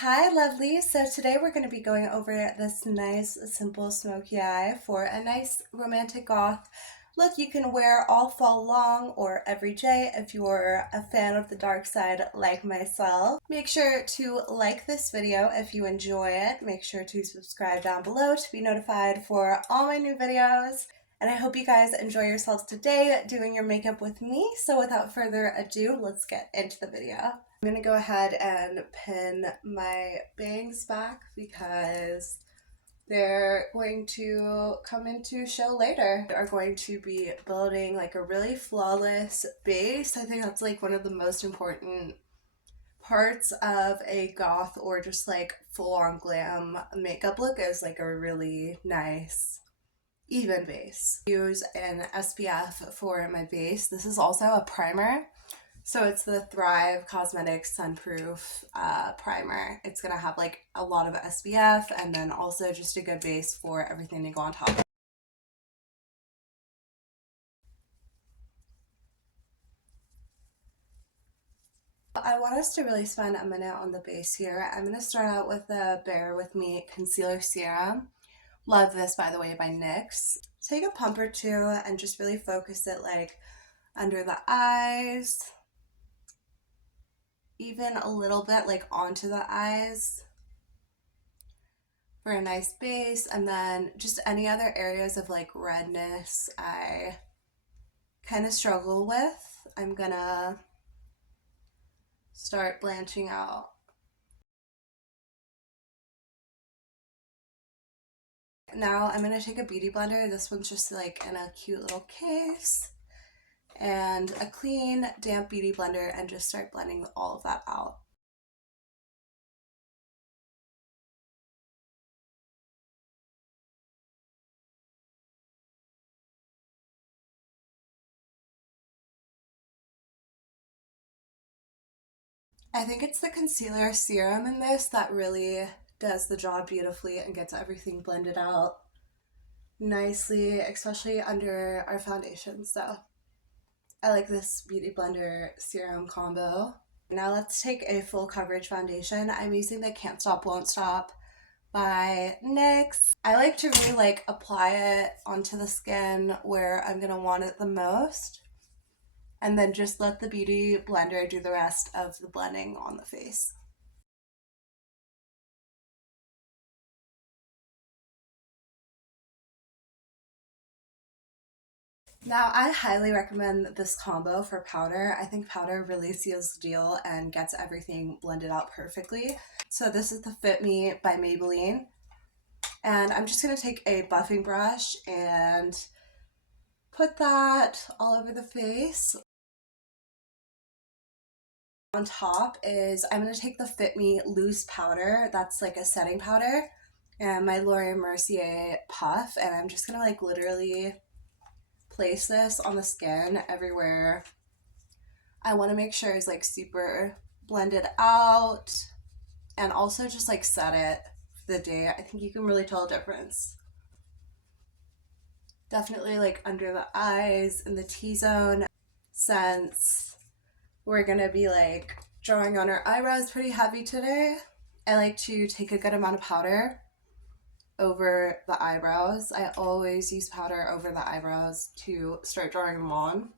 Hi lovely, so today we're going to be going over this nice simple smoky eye for a nice romantic goth look you can wear all fall long or every day if you're a fan of the dark side like myself. Make sure to like this video if you enjoy it. Make sure to subscribe down below to be notified for all my new videos. And I hope you guys enjoy yourselves today doing your makeup with me. So without further ado, let's get into the video. I'm gonna go ahead and pin my bangs back because they're going to come into show later. We are going to be building like a really flawless base. I think that's like one of the most important parts of a goth or just like full-on glam makeup look is like a really nice even base. Use an SPF for my base. This is also a primer. So it's the Thrive Cosmetics Sunproof primer. It's gonna have like a lot of SPF and then also just a good base for everything to go on top. I want us to really spend a minute on the base here. I'm gonna start out with the Bear With Me Concealer Serum. Love this, by the way, by NYX. Take a pump or two and just really focus it like under the eyes, even a little bit like onto the eyes for a nice base. And then just any other areas of like redness I kind of struggle with, I'm gonna start blanching out. Now I'm gonna take a beauty blender. This one's just like in a cute little case, and a clean damp beauty blender, and just start blending all of that out. I think it's the concealer serum in this that really does the job beautifully and gets everything blended out nicely, especially under our foundation. So I like this beauty blender serum combo. Now let's take a full coverage foundation. I'm using the Can't Stop Won't Stop by NYX. I like to really like apply it onto the skin where I'm gonna want it the most, and then just let the beauty blender do the rest of the blending on the face. Now, I highly recommend this combo for powder. I think powder really seals the deal and gets everything blended out perfectly. So this is the Fit Me by Maybelline. And I'm just going to take a buffing brush and put that all over the face. On top is, I'm going to take the Fit Me loose powder. That's like a setting powder. And my Laura Mercier puff. And I'm just going to like literally place this on the skin everywhere I want to make sure it's like super blended out, and also just like set it for the day. I think you can really tell a difference. Definitely like under the eyes and the T-zone, since we're gonna be like drawing on our eyebrows pretty heavy today. I like to take a good amount of powder over the eyebrows. I always use powder over the eyebrows to start drawing them on.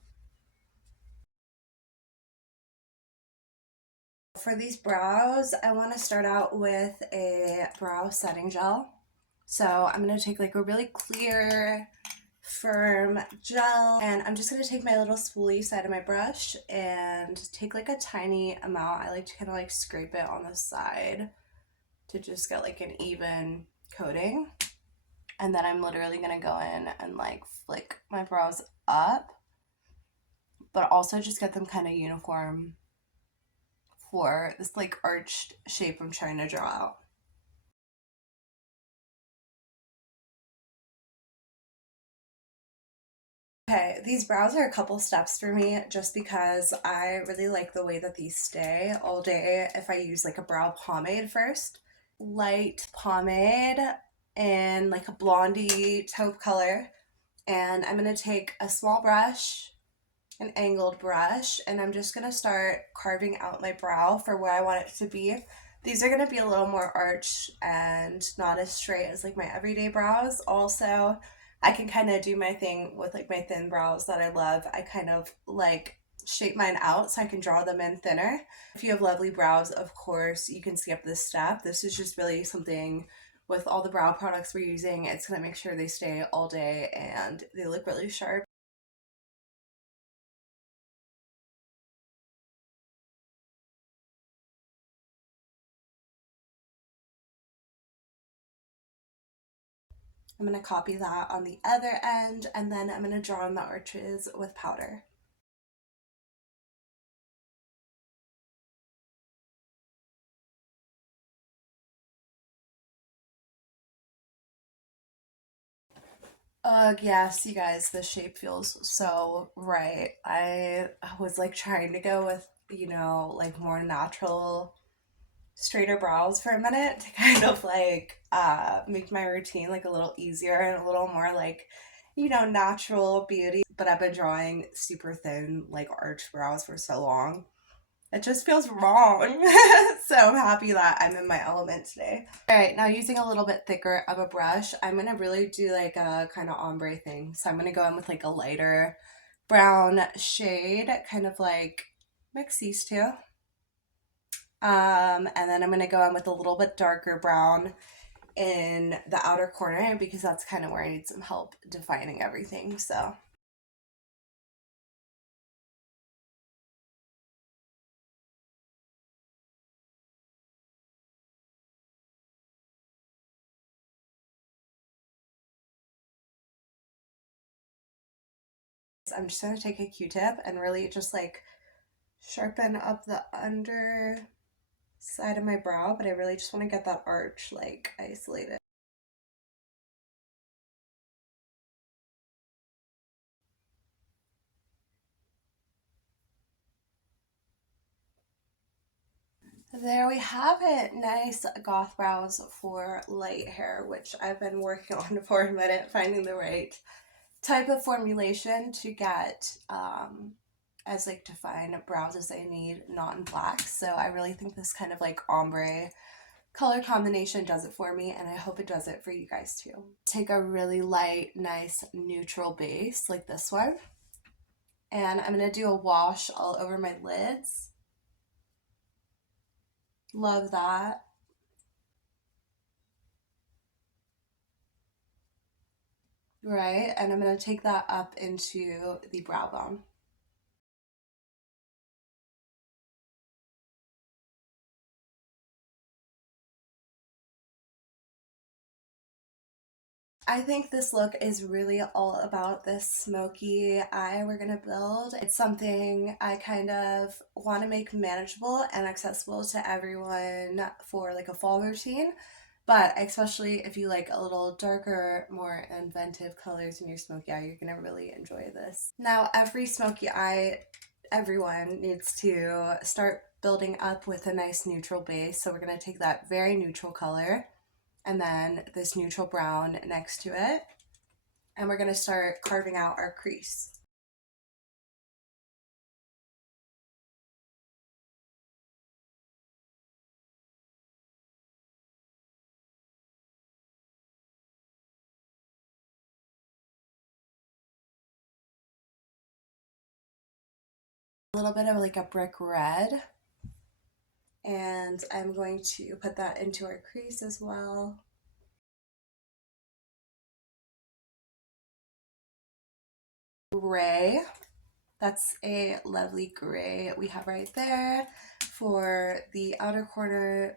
For these brows, I want to start out with a brow setting gel. So I'm going to take like a really clear, firm gel, and I'm just going to take my little spoolie side of my brush and take like a tiny amount. I like to kind of like scrape it on the side to just get like an even coating. And then I'm literally going to go in and like flick my brows up, but also just get them kind of uniform for this like arched shape I'm trying to draw out. Okay, these brows are a couple steps for me just because I really like the way that these stay all day if I use like a brow pomade first. Light pomade in like a blondie taupe color, and I'm going to take a small brush, an angled brush, and I'm just going to start carving out my brow for where I want it to be. These are going to be a little more arched and not as straight as like my everyday brows. Also, I can kind of do my thing with like my thin brows that I love. I kind of like shape mine out so I can draw them in thinner. If you have lovely brows, of course, you can skip this step. This is just really something with all the brow products we're using. It's going to make sure they stay all day and they look really sharp. I'm going to copy that on the other end, and then I'm going to draw in the arches with powder. Yes, you guys, the shape feels so right. I was like trying to go with, like more natural, straighter brows for a minute to kind of like make my routine like a little easier and a little more like, natural beauty. But I've been drawing super thin, like arch brows for so long. It just feels wrong. So I'm happy that I'm in my element today. All right, now using a little bit thicker of a brush, I'm gonna really do like a kind of ombre thing. So I'm gonna go in with like a lighter brown shade, kind of like mix these two. And then I'm gonna go in with a little bit darker brown in the outer corner because that's kind of where I need some help defining everything. So I'm just gonna take a Q-tip and really just like sharpen up the under side of my brow, but I really just want to get that arch like isolated. There we have it. Nice goth brows for light hair, which I've been working on for a minute, finding the right type of formulation to get as like defined brows as I need, not in black. So I really think this kind of like ombre color combination does it for me, and I hope it does it for you guys too. Take a really light, nice neutral base like this one, and I'm gonna do a wash all over my lids. Love that. Right, and I'm gonna take that up into the brow bone. I think this look is really all about this smoky eye we're gonna build. It's something I kind of want to make manageable and accessible to everyone for like a fall routine. But especially if you like a little darker, more inventive colors in your smoky eye, you're gonna really enjoy this. Now, every smoky eye, everyone needs to start building up with a nice neutral base. So we're gonna take that very neutral color and then this neutral brown next to it. And we're gonna start carving out our crease. A little bit of like a brick red. And I'm going to put that into our crease as well. Gray. That's a lovely gray we have right there for the outer corner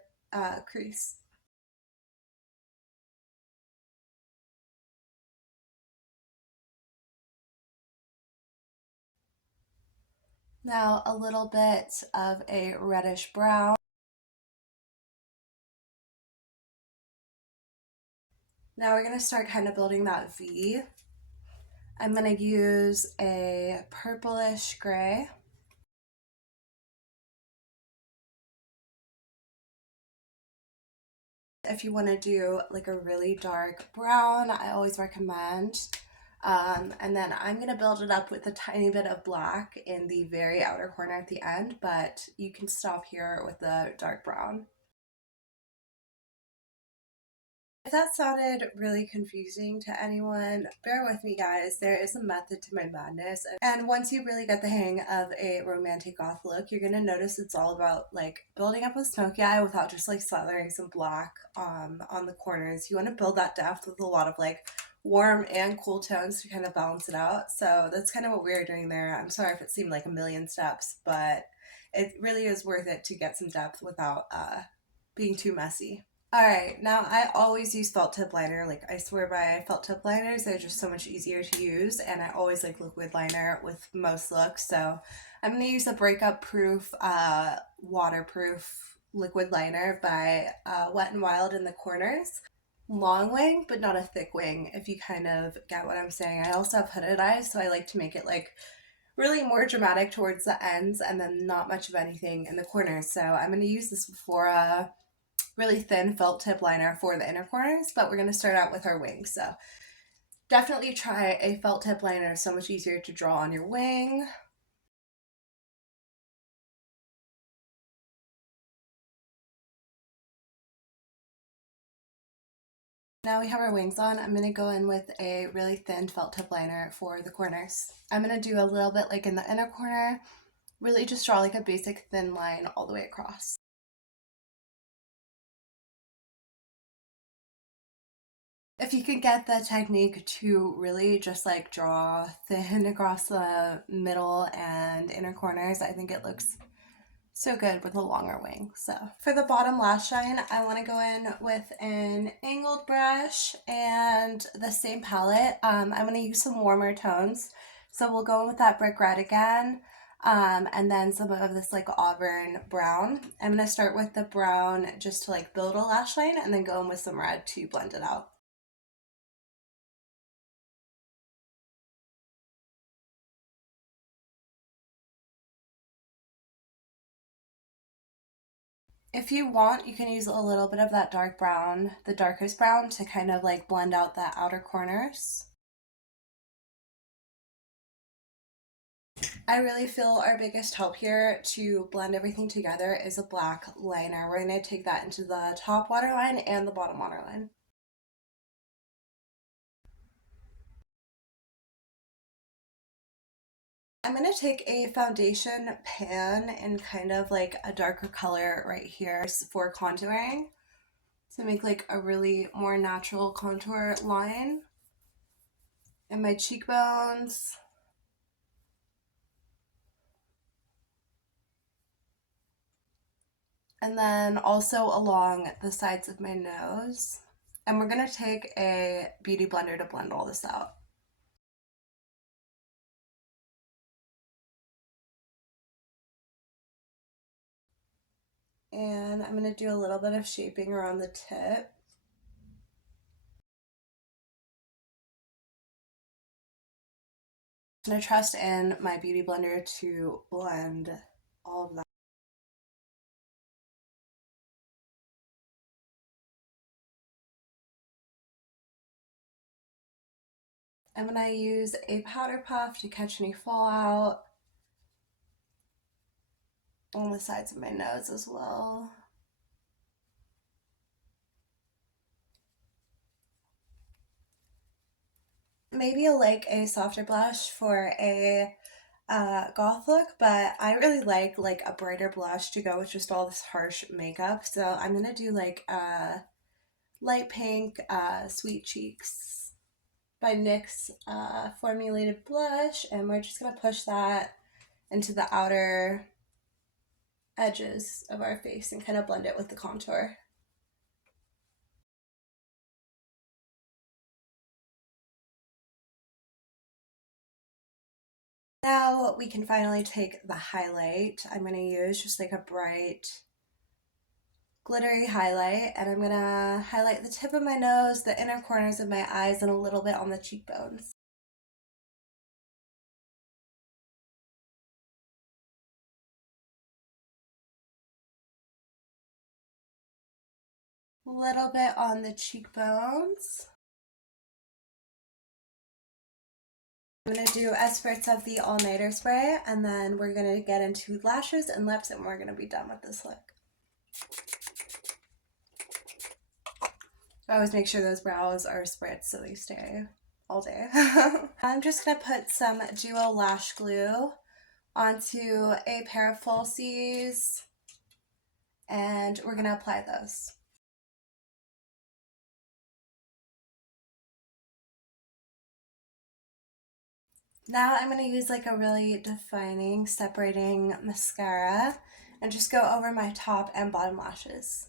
crease. Now a little bit of a reddish brown. Now we're going to start kind of building that V. I'm going to use a purplish gray. If you want to do like a really dark brown, I always recommend. And then I'm going to build it up with a tiny bit of black in the very outer corner at the end, but you can stop here with the dark brown. If that sounded really confusing to anyone, bear with me, guys. There is a method to my madness. And once you really get the hang of a romantic goth look, you're going to notice it's all about like building up a smoky eye without just like slathering some black on the corners. You want to build that depth with a lot of like warm and cool tones to kind of balance it out. So that's kind of what we were doing there. I'm sorry if it seemed like a million steps, but it really is worth it to get some depth without being too messy. All right, now I always use felt tip liner. Like I swear by felt tip liners, they're just so much easier to use, and I always like liquid liner with most looks. So I'm gonna use a breakup proof, waterproof liquid liner by Wet and Wild in the corners. Long wing, but not a thick wing, if you kind of get what I'm saying. I also have hooded eyes, so I like to make it like really more dramatic towards the ends and then not much of anything in the corners. So I'm gonna use this before really thin felt tip liner for the inner corners, but we're going to start out with our wings. So definitely try a felt tip liner. It's so much easier to draw on your wing. Now we have our wings on. I'm going to go in with a really thin felt tip liner for the corners. I'm going to do a little bit like in the inner corner, really just draw like a basic thin line all the way across. If you can get the technique to really just like draw thin across the middle and inner corners, I think it looks so good with a longer wing. So for the bottom lash line, I want to go in with an angled brush and the same palette. I'm going to use some warmer tones. So we'll go in with that brick red again. And then some of this like auburn brown. I'm going to start with the brown just to like build a lash line and then go in with some red to blend it out. If you want, you can use a little bit of that dark brown, the darkest brown, to kind of like blend out the outer corners. I really feel our biggest help here to blend everything together is a black liner. We're going to take that into the top waterline and the bottom waterline. I'm going to take a foundation pan and kind of like a darker color right here for contouring to make like a really more natural contour line in my cheekbones. And then also along the sides of my nose. And we're going to take a beauty blender to blend all this out. And I'm going to do a little bit of shaping around the tip. I'm going to trust in my beauty blender to blend all of that. I'm going to use a powder puff to catch any fallout on the sides of my nose as well. Maybe like a softer blush for a goth look, but I really like a brighter blush to go with just all this harsh makeup. So I'm gonna do like a light pink Sweet Cheeks by NYX formulated blush, and we're just gonna push that into the outer edges of our face and kind of blend it with the contour. Now we can finally take the highlight. I'm going to use just like a bright glittery highlight, and I'm going to highlight the tip of my nose, the inner corners of my eyes, and a little bit on the cheekbones. A little bit on the cheekbones. I'm going to do a spritz of the all-nighter spray, and then we're going to get into lashes and lips, and we're going to be done with this look. I always make sure those brows are spread so they stay all day. I'm just going to put some Duo Lash Glue onto a pair of falsies, and we're going to apply those. Now I'm going to use like a really defining, separating mascara and just go over my top and bottom lashes.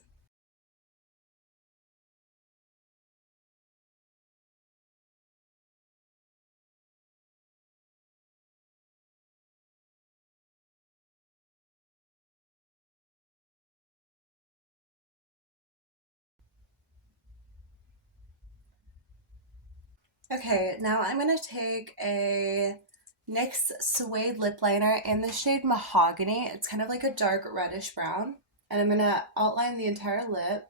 Okay, now I'm going to take a NYX Suede Lip Liner in the shade Mahogany. It's kind of like a dark reddish brown. And I'm going to outline the entire lip.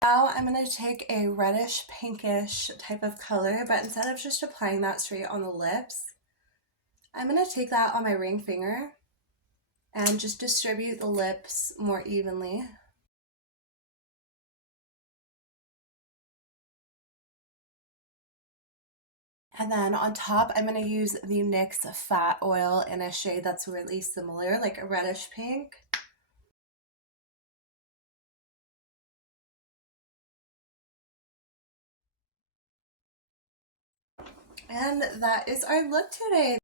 Now I'm going to take a reddish pinkish type of color, but instead of just applying that straight on the lips, I'm going to take that on my ring finger and just distribute the lips more evenly. And then on top, I'm going to use the NYX Fat Oil in a shade that's really similar, like a reddish pink. And that is our look today.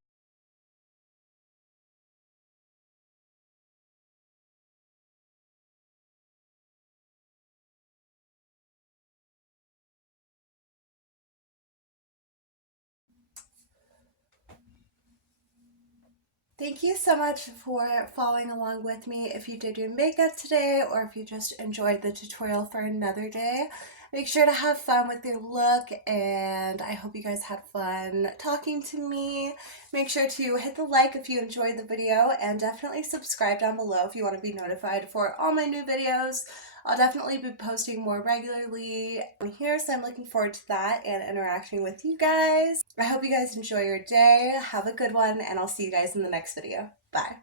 Thank you so much for following along with me. If you did your makeup today or if you just enjoyed the tutorial for another day, make sure to have fun with your look, and I hope you guys had fun talking to me. Make sure to hit the like if you enjoyed the video, and definitely subscribe down below if you want to be notified for all my new videos. I'll definitely be posting more regularly on here, so I'm looking forward to that and interacting with you guys. I hope you guys enjoy your day. Have a good one, and I'll see you guys in the next video. Bye.